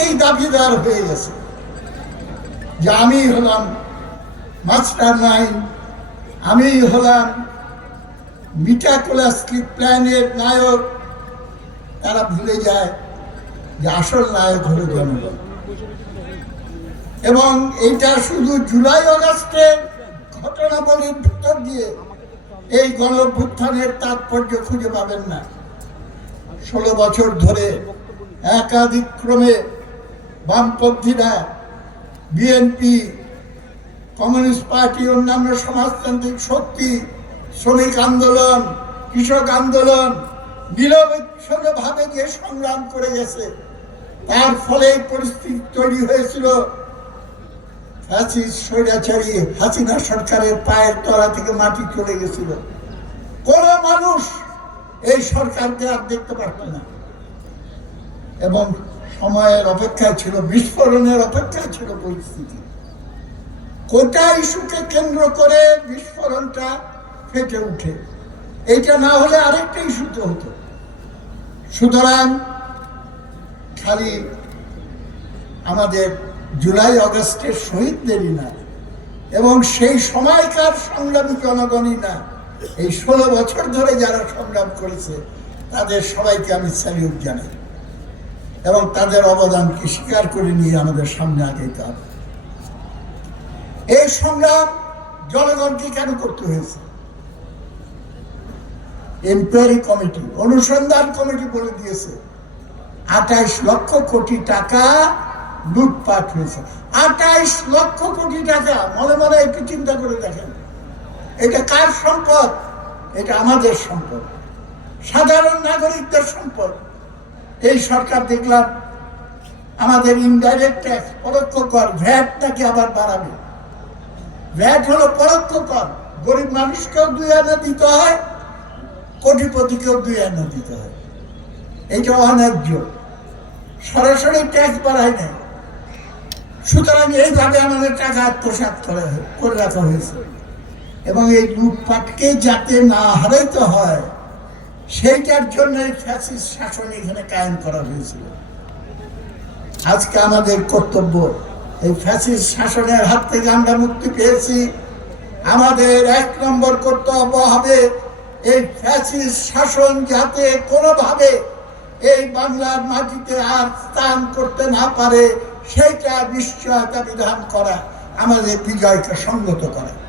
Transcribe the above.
অনেকেই দাবিদার হয়ে গেছে যে আমি হলাম মাস্টার মাইন্ড আমি হলাম মিটাকোলাস্টিক প্ল্যানের নায়ক। তারা ভুলে যায় যে আসল নায়ক হলো জনগণ। এবং এইটা শুধু জুলাই অগাস্টের ঘটনাবলীর ভিতর দিয়ে এই গণভ্যুত্থানের তাৎপর্য খুঁজে পাবেন না। ষোলো বছর ধরে একাধিক ক্রমে বামপন্থীরা, বিএনপি, কমিউনিস্ট পার্টি, অন্যান্য সমাজতান্ত্রিক শক্তি, শ্রমিক আন্দোলন, কৃষক আন্দোলন নিরবিচ্ছিন্নভাবে যে সংগ্রাম করে গেছে, তার ফলে পরিস্থিতি তৈরি হয়েছিল। স্বৈরাচারী হাসিনা সরকারের পায়ের তলা থেকে মাটি চলে গেছিল। কোন মানুষ এই সরকারকে আর দেখতে পারত না। এবং সময়ের অপেক্ষায় ছিল, বিস্ফোরণের অপেক্ষায় ছিল পরিস্থিতি। কোটা ইস্যুকে কেন্দ্র করে বিস্ফোরণটা ফেটে উঠে। এইটা না হলে আরেকটা ইস্যুতে হতো। সুতরাং খালি আমাদের জুলাই অগস্টের শহীদদেরই না, এবং সেই সময়কার সংগ্রামী জনগণই না। এই ষোলো বছর ধরে যারা সংগ্রাম করেছে, তাদের সবাইকে আমি স্যালিউট জানাই। এবং তাদের অবদানকে স্বীকার করে নিয়ে আমাদের সামনে আগাইতে হবে। এই সংগ্রাম জনগণকে কেন করতে হয়েছে? এনকোয়ারি কমিটি, অনুসন্ধান কমিটি বলে দিয়েছে, আঠাইশ লক্ষ কোটি টাকা লুটপাট হয়েছে। আঠাইশ লক্ষ কোটি টাকা, মনে মনে একটু চিন্তা করে দেখেন, এটা কার সম্পদ? এটা আমাদের সম্পদ। সাধারণ নাগরিকদের সম্পদ। এই সরকার দেখলাম আমাদের ইনডাইরেক্ট ট্যাক্স পরোক্ষ কর ভ্যাটটাকে আবার বাড়াবে। ভ্যাট হলো পরোক্ষ কর, গরিব মানুষকেও দুই আনা দিতে হয়, কোটিপতিকেও দুই আনা দিতে হয়। এইটা অন্যায্য। সরাসরি ট্যাক্স বাড়ায় নাই। সুতরাং এইভাবে আমাদের টাকা আত্মসাত করা, করে রাখা হয়েছে। এবং এই লুটপাটকে যাতে না হারাইতে হয় সেইটার জন্য শাসন এখানে কায়েম করা হয়েছিল। আজকে আমাদের কর্তব্য, এই ফ্যাসিস্ট শাসনের হাত থেকে আমরা মুক্তি পেয়েছি। আমাদের এক নম্বর কর্তব্য হবে এই ফ্যাসিস শাসন যাতে কোনোভাবে এই বাংলার মাটিতে আর স্থান করতে না পারে, সেইটা নিশ্চয়তা বিধান করা আমাদের বিজয়কে সঙ্গত করা।